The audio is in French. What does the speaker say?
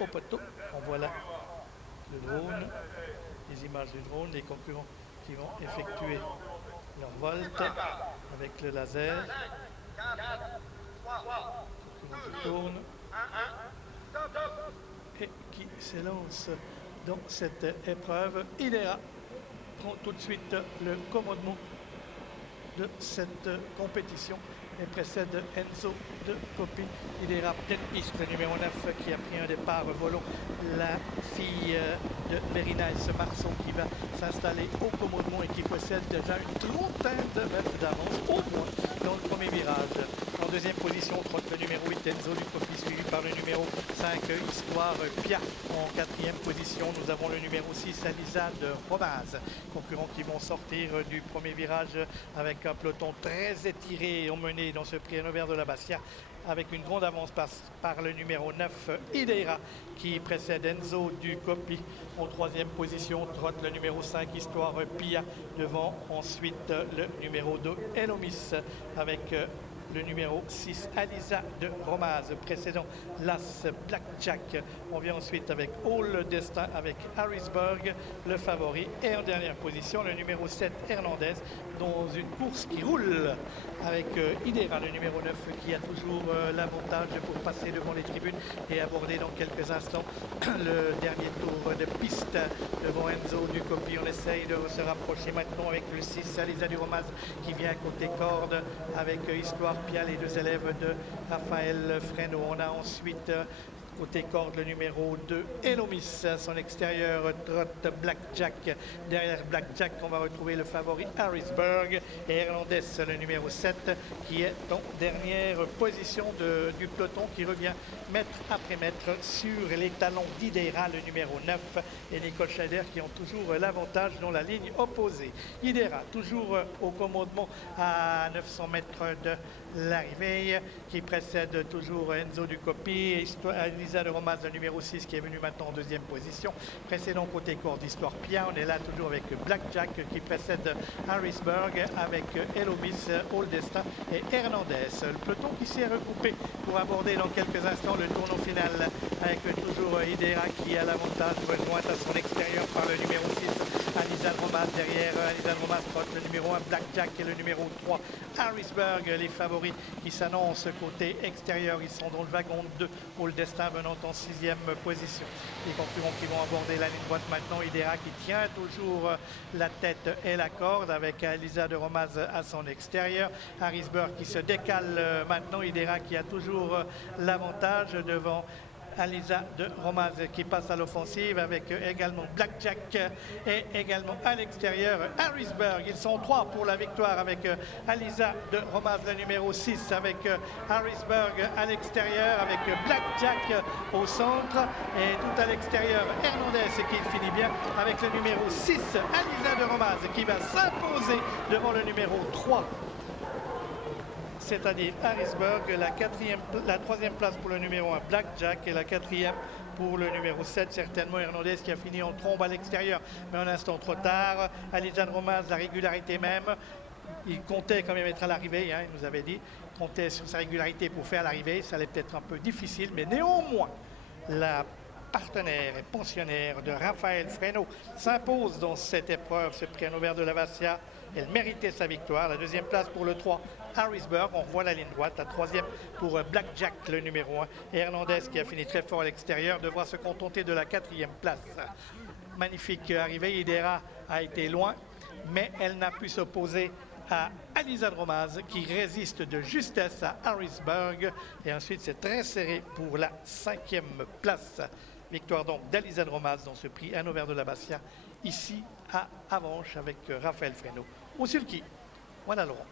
au poteau. On voit là le drone, les images du drone, les concurrents qui vont effectuer leur volte avec le laser. Concurrent qui tourne et qui s'élance dans cette épreuve. Hidera prend tout de suite le commandement de cette compétition et précède Enzo de Coppi. Hidera pleine piste, le numéro 9 qui a pris un départ volant. La fille de Verina et ce Marceau qui va s'installer au commandement et qui possède déjà une trentaine de mètres d'avance au moins dans le premier virage. En deuxième position, trotte le numéro 8 Enzo du Coppi, suivi par le numéro 5 Histoire Pia. En quatrième position, nous avons le numéro 6 Alisa de Romaz. Concurrents qui vont sortir du premier virage avec un peloton très étiré et emmené dans ce prix Hannover de la Bastia, avec une grande avance par le numéro 9 Hidera qui précède Enzo du Coppi. En troisième position, trotte le numéro 5 Histoire Pia, devant ensuite le numéro 2 Elomis avec le numéro 6 Alisa de Romaz, précédant l'As Blackjack. On vient ensuite avec All Destin avec Harrisburg, le favori. Et en dernière position, le numéro 7 Hernandez, dans une course qui roule avec Hidera, le numéro 9, qui a toujours l'avantage pour passer devant les tribunes et aborder dans quelques instants le dernier tour de piste devant Enzo du Coppi. On essaye de se rapprocher maintenant avec le 6 Alisa du Romaz qui vient côté corde avec Histoire Pia, les deux élèves de Raphaël Freno. On a ensuite côté corde le numéro 2 Elomis, son extérieur trotte Blackjack. Derrière Blackjack, on va retrouver le favori Harrisburg et Hernandez, le numéro 7, qui est en dernière position du peloton, qui revient mètre après mètre sur les talons d'Hidera, le numéro 9, et Nicole Schneider qui ont toujours l'avantage dans la ligne opposée. Hidera toujours au commandement à 900 mètres de l'arrivée, qui précède toujours Enzo du Coppi, Alisa de Romaz, le numéro 6, qui est venu maintenant en deuxième position. Précédent côté corde d'Histoire Pia, on est là toujours avec Blackjack qui précède Harrisburg avec Elomis, All Destin et Hernandez. Le peloton qui s'est recoupé pour aborder dans quelques instants le tournant final avec toujours Hidera qui a l'avantage, rejointe à son extérieur par le numéro 6 Alisa de Romaz. Derrière Alisa de Romaz trotte le numéro 1 Blackjack et le numéro 3 Harrisburg, les favoris qui s'annoncent côté extérieur. Ils sont dans le wagon 2, All Destin venant en sixième position. Les concurrents qui vont aborder la ligne droite maintenant, Hidera qui tient toujours la tête et la corde avec Alisa de Romaz à son extérieur. Harrisburg qui se décale maintenant, Hidera qui a toujours l'avantage devant Alisa de Romaz qui passe à l'offensive avec également Blackjack et également à l'extérieur Harrisburg. Ils sont trois pour la victoire avec Alisa de Romaz, le numéro 6, avec Harrisburg à l'extérieur, avec Blackjack au centre et tout à l'extérieur Hernandez qui finit bien avec le numéro 6 Alisa de Romaz qui va s'imposer devant le numéro 3, c'est-à-dire Harrisburg, la troisième place pour le numéro 1 Blackjack et la quatrième pour le numéro 7, certainement Hernandez qui a fini en trombe à l'extérieur, mais un instant trop tard. Alisa de Romaz, la régularité même, il comptait quand même être à l'arrivée, hein, il nous avait dit, il comptait sur sa régularité pour faire l'arrivée, ça allait peut-être un peu difficile, mais néanmoins, la partenaire et pensionnaire de Raphaël Freno s'impose dans cette épreuve, ce prix Hannover de la Bastia. Elle méritait sa victoire. La deuxième place pour le 3 Harrisburg, on voit la ligne droite. La troisième pour Blackjack, le numéro 1. Et Hernandez qui a fini très fort à l'extérieur devra se contenter de la quatrième place. Magnifique arrivée, Hidera a été loin, mais elle n'a pu s'opposer à Alisa de Romaz qui résiste de justesse à Harrisburg. Et ensuite c'est très serré pour la cinquième place. Victoire donc d'Alisa de Romaz dans ce prix Hannover de la Bastia, ici à Avanches avec Raphaël Freno au sulky. Voilà Laurent.